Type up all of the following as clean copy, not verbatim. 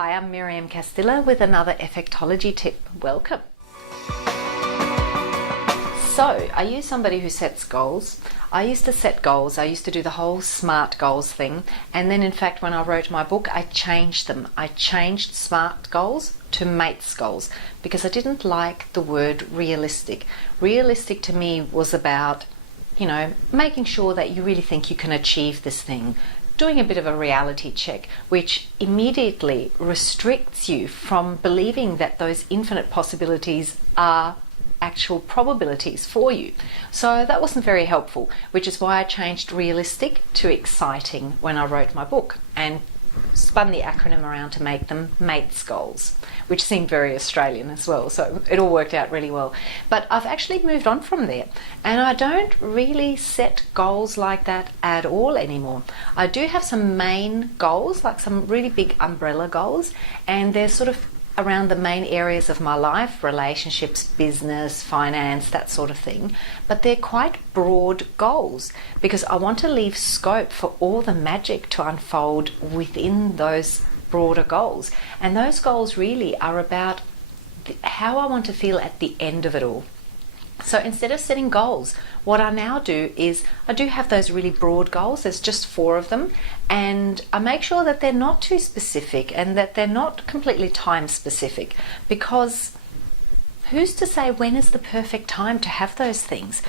Hi, I'm Miriam Castilla with another Effectology tip. Welcome. So, are you somebody who sets goals? I used to set goals. I used to do the whole SMART goals thing. And then in fact, when I wrote my book, I changed them. I changed SMART goals to MATES goals because I didn't like the word realistic. Realistic to me was about, making sure that you really think you can achieve this thing. Doing a bit of a reality check, which immediately restricts you from believing that those infinite possibilities are actual probabilities for you. So that wasn't very helpful, which is why I changed realistic to exciting when I wrote my book and spun the acronym around to make them MATES goals, which seemed very Australian as well, so it all worked out really well. But I've actually moved on from there, and I don't really set goals like that at all anymore. I do have some main goals, like some really big umbrella goals, and they're sort of around the main areas of my life: relationships, business, finance, that sort of thing. But they're quite broad goals because I want to leave scope for all the magic to unfold within those broader goals. And those goals really are about how I want to feel at the end of it all. So instead of setting goals, what I now do is I do have those really broad goals. There's just 4 of them, and I make sure that they're not too specific and that they're not completely time specific, because who's to say when is the perfect time to have those things?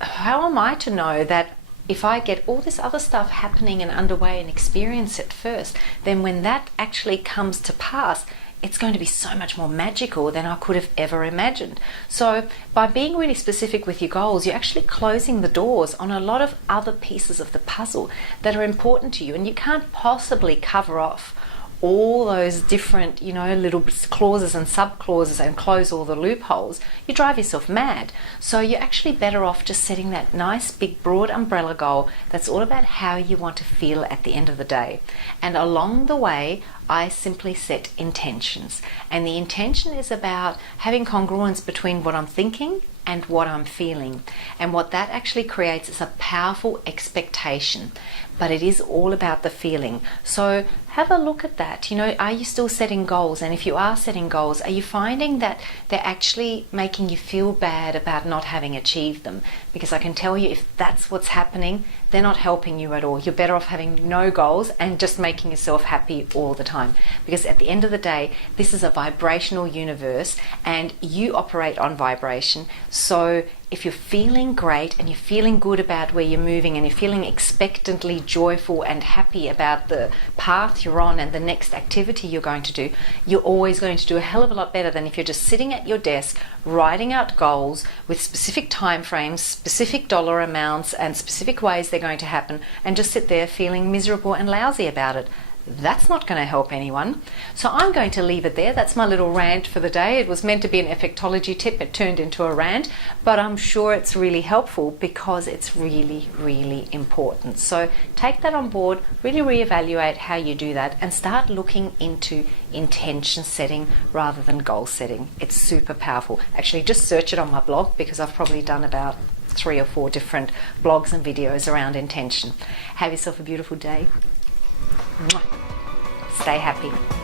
How am I to know that if I get all this other stuff happening and underway and experience it first, then when that actually comes to pass, it's going to be so much more magical than I could have ever imagined. So by being really specific with your goals, you're actually closing the doors on a lot of other pieces of the puzzle that are important to you, and you can't possibly cover off all those different, little clauses and sub-clauses and close all the loopholes. You drive yourself mad. So you're actually better off just setting that nice big broad umbrella goal that's all about how you want to feel at the end of the day. And along the way, I simply set intentions. And the intention is about having congruence between what I'm thinking and what I'm feeling. And what that actually creates is a powerful expectation. But it is all about the feeling. So have a look at that. Are you still setting goals? And if you are setting goals, are you finding that they're actually making you feel bad about not having achieved them? Because I can tell you, if that's what's happening, they're not helping you at all. You're better off having no goals and just making yourself happy all the time. Because at the end of the day, this is a vibrational universe and you operate on vibration. So if you're feeling great and you're feeling good about where you're moving and you're feeling expectantly joyful and happy about the path you're on and the next activity you're going to do, you're always going to do a hell of a lot better than if you're just sitting at your desk writing out goals with specific time frames, specific dollar amounts and specific ways they're going to happen, and just sit there feeling miserable and lousy about it. That's not going to help anyone. So I'm going to leave it there. That's my little rant for the day. It was meant to be an Effectology tip. It turned into a rant, but I'm sure it's really helpful because it's really, really important. So take that on board, really reevaluate how you do that, and start looking into intention setting rather than goal setting. It's super powerful. Actually, just search it on my blog because I've probably done about 3 or 4 different blogs and videos around intention. Have yourself a beautiful day. Stay happy.